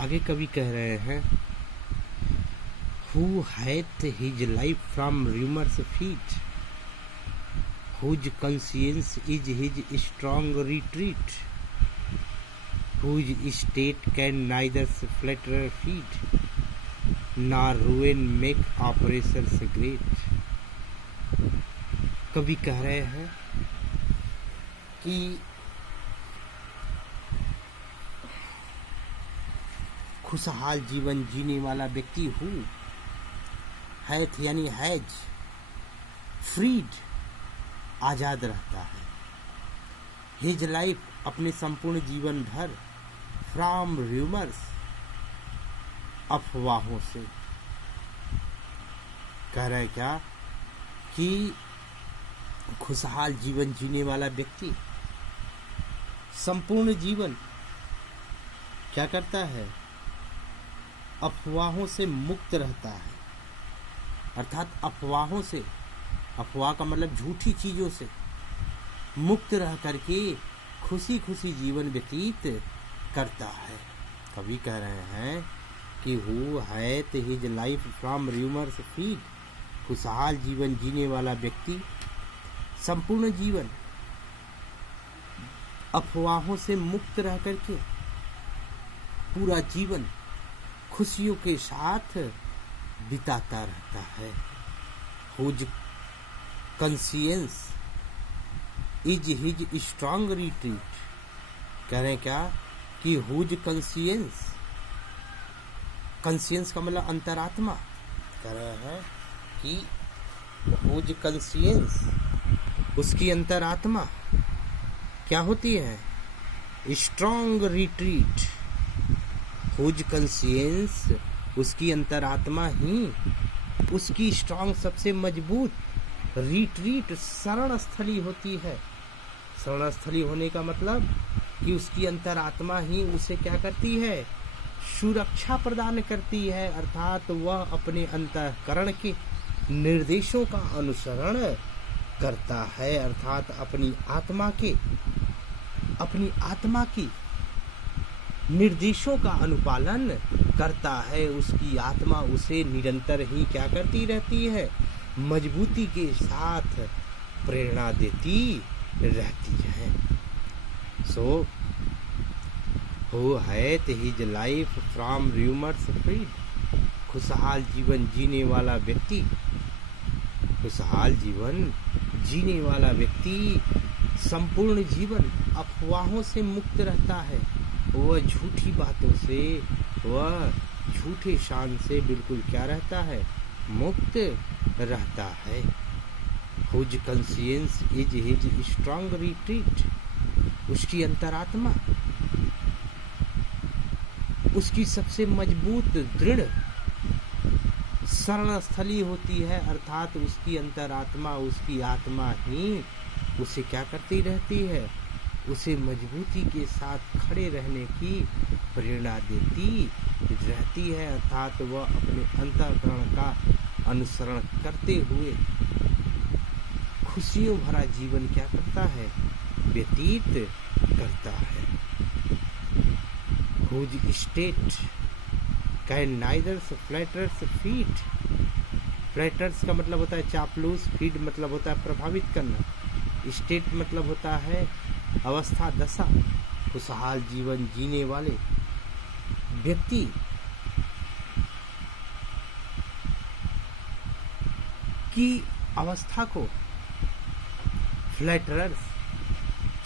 आगे कवि कह रहे हैं, Who hath his life from rumor's feet, whose conscience is his strong retreat, whose state can neither flatter feed, nor ruin make oppressors great। कवि कह रहे हैं कि खुशहाल जीवन जीने वाला व्यक्ति हूँ, हैथ यानी हैज, फ्रीड आज़ाद रहता है, हिज लाइफ अपने संपूर्ण जीवन भर, फ्रॉम र्यूमर्स अफवाहों से। कह रहे क्या कि खुशहाल जीवन जीने वाला व्यक्ति संपूर्ण जीवन क्या करता है, अफवाहों से मुक्त रहता है। अर्थात अफवाहों से, अफवाह का मतलब झूठी चीज़ों से मुक्त रह करके खुशी खुशी जीवन व्यतीत करता है। कवि कह रहे हैं कि who hath his life from rumours feed, खुशहाल जीवन जीने वाला व्यक्ति संपूर्ण जीवन अफवाहों से मुक्त रह करके पूरा जीवन खुशियों के साथ बिताता रहता है। Whose conscience is his strong retreat. कह रहे हैं क्या कि हुज कंसियंस, कंसियंस का मतलब अंतरात्मा। कह रहे हैं कि हुज कंसियंस, उसकी अंतरात्मा क्या होती है, स्ट्रॉन्ग रिट्रीट। हुज कंसियंस, उसकी अंतरात्मा ही उसकी स्ट्रॉन्ग, सबसे मजबूत रिट्रीट, शरण स्थली होती है। शरण स्थली होने का मतलब कि उसकी अंतरात्मा ही उसे क्या करती है, सुरक्षा प्रदान करती है। अर्थात वह अपने अंतःकरण के निर्देशों का अनुसरण करता है। अर्थात अपनी आत्मा की निर्देशों का अनुपालन करता है। उसकी आत्मा उसे निरंतर ही क्या करती रहती है, मजबूती के साथ प्रेरणा देती रहती है। So who hath his life from rumours freed, खुशहाल जीवन जीने वाला व्यक्ति, खुशहाल जीवन जीने वाला व्यक्ति संपूर्ण जीवन अफवाहों से मुक्त रहता है। वह झूठी बातों से, वह झूठे शान से बिल्कुल क्या रहता है, मुक्त रहता है। Whose conscience is his strong retreat, उसकी अंतरात्मा उसकी सबसे मजबूत दृढ़ शरण स्थली होती है। अर्थात उसकी अंतरात्मा, उसकी आत्मा ही उसे क्या करती रहती है, उसे मजबूती के साथ खड़े रहने की प्रेरणा देती रहती है। अर्थात वह अपने अंतःकरण का अनुसरण करते हुए खुशियों भरा जीवन क्या करता है, व्यतीत करता है। Whose state can neither flatterers feed, flatterers का मतलब होता है चापलूस, फीड मतलब होता है प्रभावित करना, स्टेट मतलब होता है अवस्था, दशा। खुशहाल जीवन जीने वाले व्यक्ति की अवस्था को फ्लैटरर्स,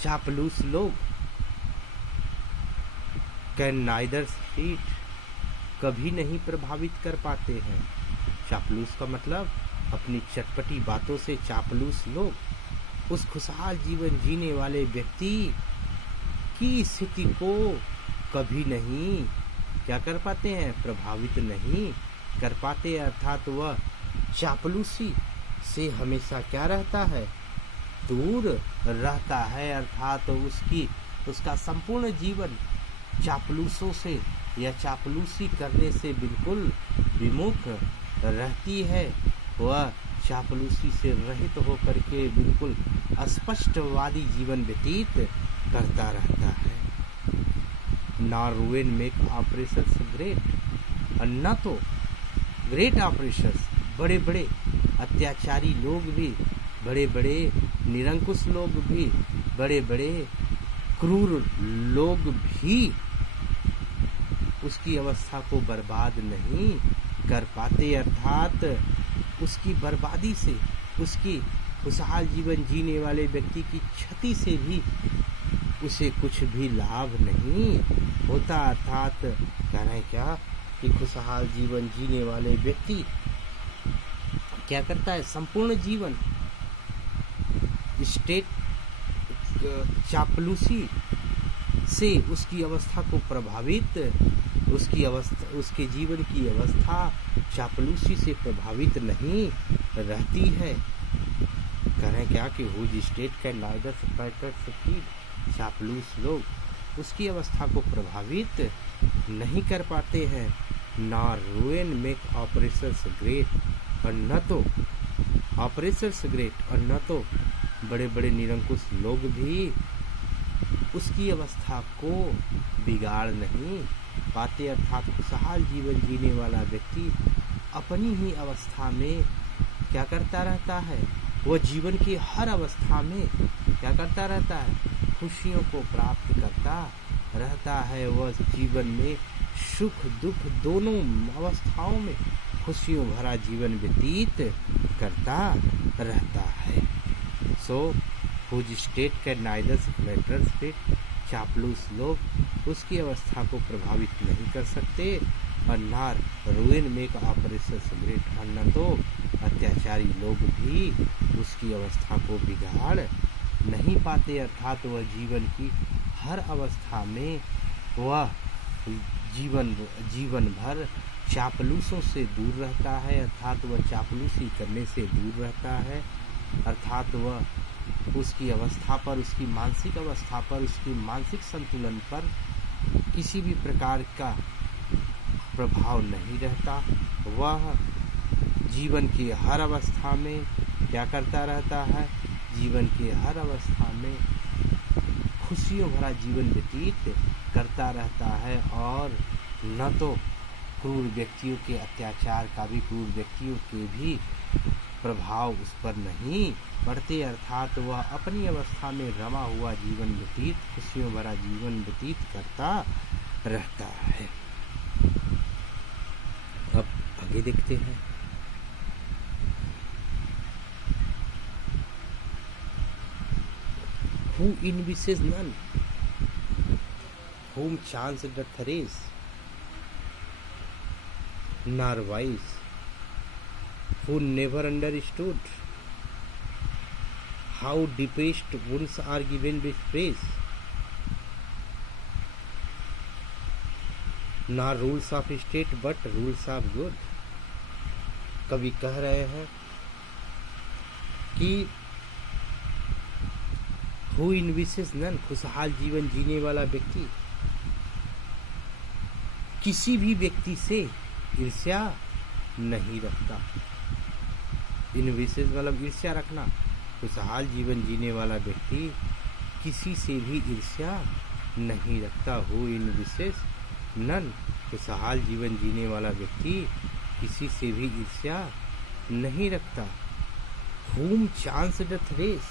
चापलूस लोग, कैन नाइदर फीट, कभी नहीं प्रभावित कर पाते हैं। चापलूस का मतलब अपनी चटपटी बातों से चापलूस लोग उस खुशहाल जीवन जीने वाले व्यक्ति की स्थिति को कभी नहीं क्या कर पाते हैं, प्रभावित नहीं कर पाते। अर्थात वह चापलूसी से हमेशा क्या रहता है, दूर रहता है। अर्थात उसका संपूर्ण जीवन चापलूसों से या चापलूसी करने से बिल्कुल विमुख रहती है। वह चापलूसी से रहित होकर के बिल्कुल स्पष्टवादी जीवन व्यतीत करता रहता है। nor ruin make operations great, और न तो ग्रेट ऑपरेशंस, बड़े बड़े अत्याचारी लोग भी, बड़े बड़े निरंकुश लोग भी, बड़े बड़े क्रूर लोग भी उसकी अवस्था को बर्बाद नहीं कर पाते, अर्थात उसकी बर्बादी से, उसकी खुशहाल जीवन जीने वाले व्यक्ति की क्षति से भी उसे कुछ भी लाभ नहीं होता। अर्थात कहना है क्या कि खुशहाल जीवन जीने वाले व्यक्ति क्या करता है, संपूर्ण जीवन स्टेट चापलूसी से उसकी अवस्था को प्रभावित, उसके जीवन की अवस्था चापलूसी से प्रभावित नहीं रहती है। कह रहे क्या कि whose state can neither succeed, चापलूस लोग उसकी अवस्था को प्रभावित नहीं कर पाते हैं। Nor ruin make operations great, और न तो ऑपरेशंस ग्रेट, और न तो बड़े बड़े निरंकुश लोग भी उसकी अवस्था को बिगाड़ नहीं पाते। अर्थात खुशहाल जीवन जीने वाला व्यक्ति अपनी ही अवस्था में क्या करता रहता है, वह जीवन की हर अवस्था में क्या करता रहता है, खुशियों को प्राप्त करता रहता है। वह जीवन में सुख दुख दोनों अवस्थाओं में खुशियों भरा जीवन व्यतीत करता रहता है। So whose state can neither flatter state, चापलूस लोग उसकी अवस्था को प्रभावित नहीं कर सकते, और नार रूइन मेक ऑपरेशंस ग्रेट, और न तो अत्याचारी लोग भी उसकी अवस्था को बिगाड़ नहीं पाते। अर्थात वह जीवन की हर अवस्था में वह जीवन भर चापलूसों से दूर रहता है, अर्थात वह चापलूसी करने से दूर रहता है। अर्थात वह उसकी अवस्था पर, उसकी मानसिक अवस्था पर, उसकी मानसिक संतुलन पर किसी भी प्रकार का प्रभाव नहीं रहता। वह जीवन की हर अवस्था में क्या करता रहता है, जीवन की हर अवस्था में खुशियों भरा जीवन व्यतीत करता रहता है, और न तो क्रूर व्यक्तियों के अत्याचार का भी, क्रूर व्यक्तियों के भी प्रभाव उस पर नहीं पड़ते। अर्थात वह अपनी अवस्था में रमा हुआ जीवन व्यतीत, खुशियों भरा जीवन व्यतीत करता रहता है। अब आगे देखते हैं। Who envisages none, whom chance doth raise, nor wise, who never understood how depressed wounds are given with praise, nor rules of state but rules of good। कवि कह रहे हैं कि हु इनविसेस नन, खुशहाल जीवन जीने वाला व्यक्ति किसी भी व्यक्ति से ईर्ष्या नहीं रखता। इनविसेस मतलब ईर्ष्या रखना। खुशहाल जीवन जीने वाला व्यक्ति किसी से भी ईर्ष्या नहीं रखता। हु इनविसेस नन, खुशहाल जीवन जीने वाला व्यक्ति किसी से भी ईर्ष्या नहीं रखता। whom chance doth raise,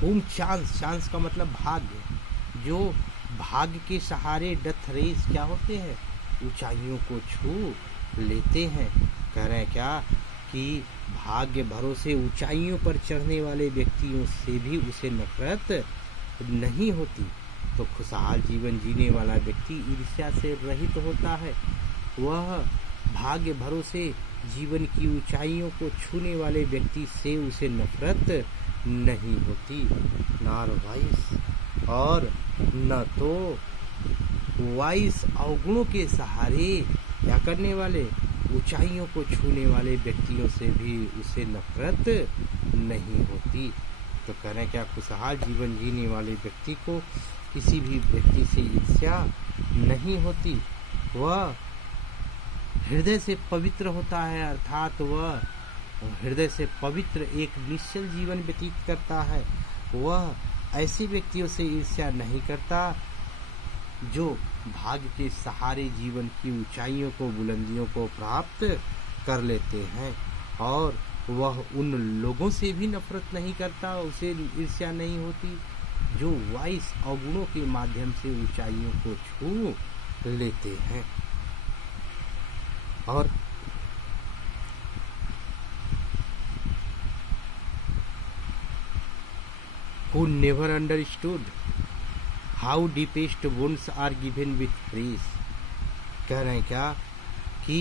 whom chance का मतलब भाग्य, जो भाग्य के सहारे डथ रेस क्या होते हैं, ऊंचाइयों को छू लेते हैं। कह रहे हैं क्या कि भाग्य भरोसे ऊंचाइयों पर चढ़ने वाले व्यक्तियों से भी उसे नफरत नहीं होती। तो खुशहाल जीवन जीने वाला व्यक्ति ईर्ष्या से रहित होता है। वह भाग्य भरोसे जीवन की ऊंचाइयों को छूने वाले व्यक्ति से उसे नफरत नहीं होती। नार वाइस, और न तो वाइस अवगुणों के सहारे क्या करने वाले, ऊंचाइयों को छूने वाले व्यक्तियों से भी उसे नफरत नहीं होती। तो कह रहे हैं क्या, खुशहाल जीवन जीने वाले व्यक्ति को किसी भी व्यक्ति से ईर्ष्या नहीं होती। वह हृदय से पवित्र होता है, अर्थात वह हृदय से पवित्र एक निश्चल जीवन व्यतीत करता है। वह ऐसे व्यक्तियों से ईर्ष्या नहीं करता जो भाग्य के सहारे जीवन की ऊंचाइयों को, बुलंदियों को प्राप्त कर लेते हैं, और वह उन लोगों से भी नफरत नहीं करता, उसे ईर्ष्या नहीं होती जो वाइस अवगुणों के माध्यम से ऊंचाइयों को छू लेते हैं। और who never understood how deepest wounds are given with praise। कह रहे हैं क्या कि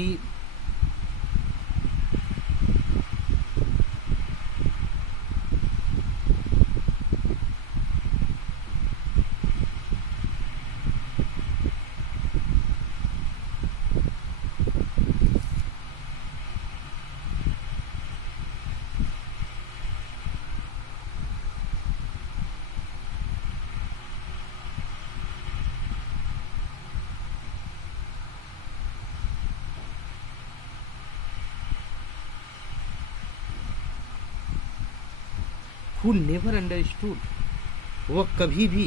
who never understood, वह कभी भी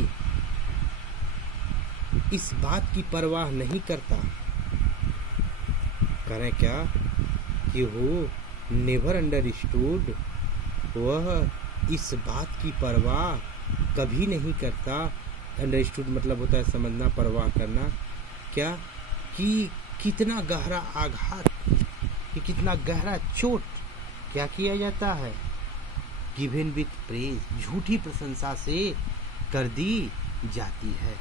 इस बात की परवाह नहीं करता। करें क्या कि वो नेवर अंडरस्टूड, वह इस बात की परवाह कभी नहीं करता। अंडरस्टूड मतलब होता है समझना, परवाह करना। क्या कि कितना गहरा आघात, कि कितना गहरा चोट क्या किया जाता है, गिवन विथ प्रेज, झूठी प्रशंसा से कर दी जाती है।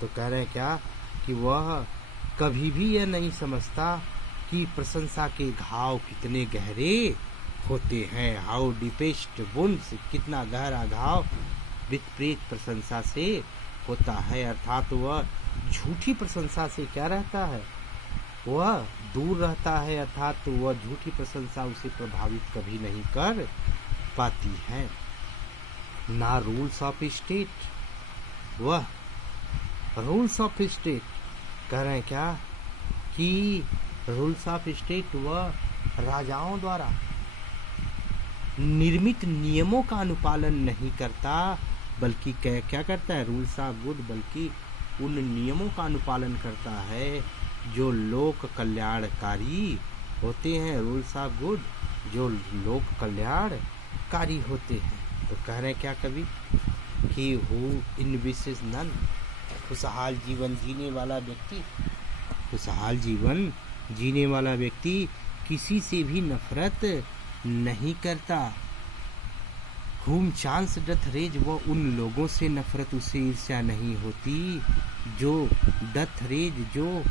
तो कह रहे हैं क्या कि वह कभी भी यह नहीं समझता कि प्रशंसा के घाव कितने गहरे होते हैं। हाउ डीपेस्ट वुंड्स, कितना गहरा घाव विथ प्रेज, प्रशंसा से होता है। अर्थात वह झूठी प्रशंसा से क्या रहता है, वह दूर रहता है। अर्थात वह झूठी प्रशंसा उसे प्रभावित कभी नहीं कर पाती है। ना रूल्स ऑफ स्टेट, वह रूल्स ऑफ स्टेट, कह रहे हैं क्या कि रूल्स ऑफ स्टेट वह राजाओं द्वारा निर्मित नियमों का अनुपालन नहीं करता, बल्कि क्या करता है, रूल्स ऑफ गुड, बल्कि उन नियमों का अनुपालन करता है जो लोक कल्याणकारी होते हैं। रूल्स ऑफ गुड जो लोक कल्याणकारी होते हैं। तो कह रहे हैं क्या कवि कि हु इनविशेस नन, खुशहाल जीवन जीने वाला व्यक्ति, खुशहाल जीवन जीने वाला व्यक्ति किसी से भी नफरत नहीं करता। हुम चांस डथ रेज, वो उन लोगों से नफरत, उसे ईर्ष्या नहीं होती जो डथ रेज, जो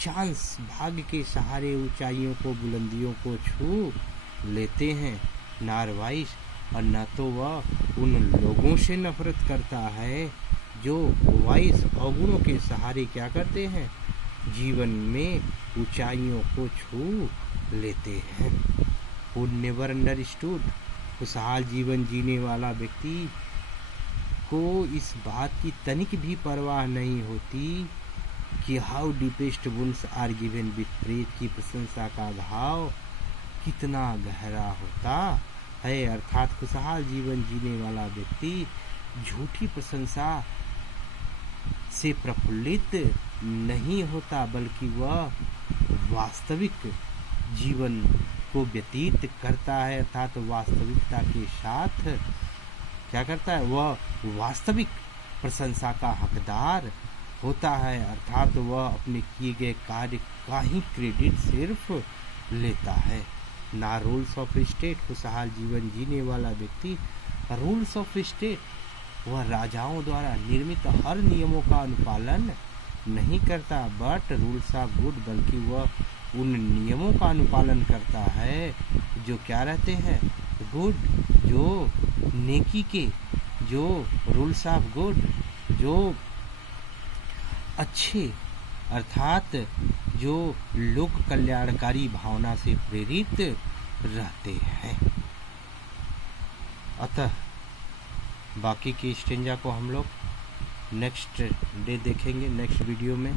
चांस भाग्य के सहारे ऊंचाइयों को, बुलंदियों को छू लेते हैं। नारवाइस, और न तो वह उन लोगों से नफरत करता है जो वाइस अवगुणों के सहारे क्या करते हैं, जीवन में ऊंचाइयों को छू लेते हैं। who never understood, खुशहाल जीवन जीने वाला व्यक्ति को इस बात की तनिक भी परवाह नहीं होती कि how deepest wounds are given with praise, की प्रशंसा का घाव कितना गहरा होता है। अर्थात खुशहाल जीवन जीने वाला व्यक्ति झूठी प्रशंसा से प्रफुल्लित नहीं होता, बल्कि वह वास्तविक जीवन को व्यतीत करता है। अर्थात वास्तविकता के साथ क्या करता है, वह वास्तविक प्रशंसा का हकदार होता है। अर्थात वह अपने किए गए कार्य का ही क्रेडिट सिर्फ लेता है, ना रूल्स ऑफ स्टेट। खुशहाल जीवन जीने वाला व्यक्ति रूल्स ऑफ स्टेट, वह राजाओं द्वारा निर्मित हर नियमों का अनुपालन नहीं करता, बट रूल्स ऑफ गुड, बल्कि वह उन नियमों का अनुपालन करता है जो क्या रहते हैं, गुड, जो नेकी के, जो रूल्स ऑफ गुड, जो अच्छे, अर्थात जो लोक कल्याणकारी भावना से प्रेरित रहते हैं। अतः बाकी की स्टेंजा को हम लोग नेक्स्ट डे देखेंगे, नेक्स्ट वीडियो में।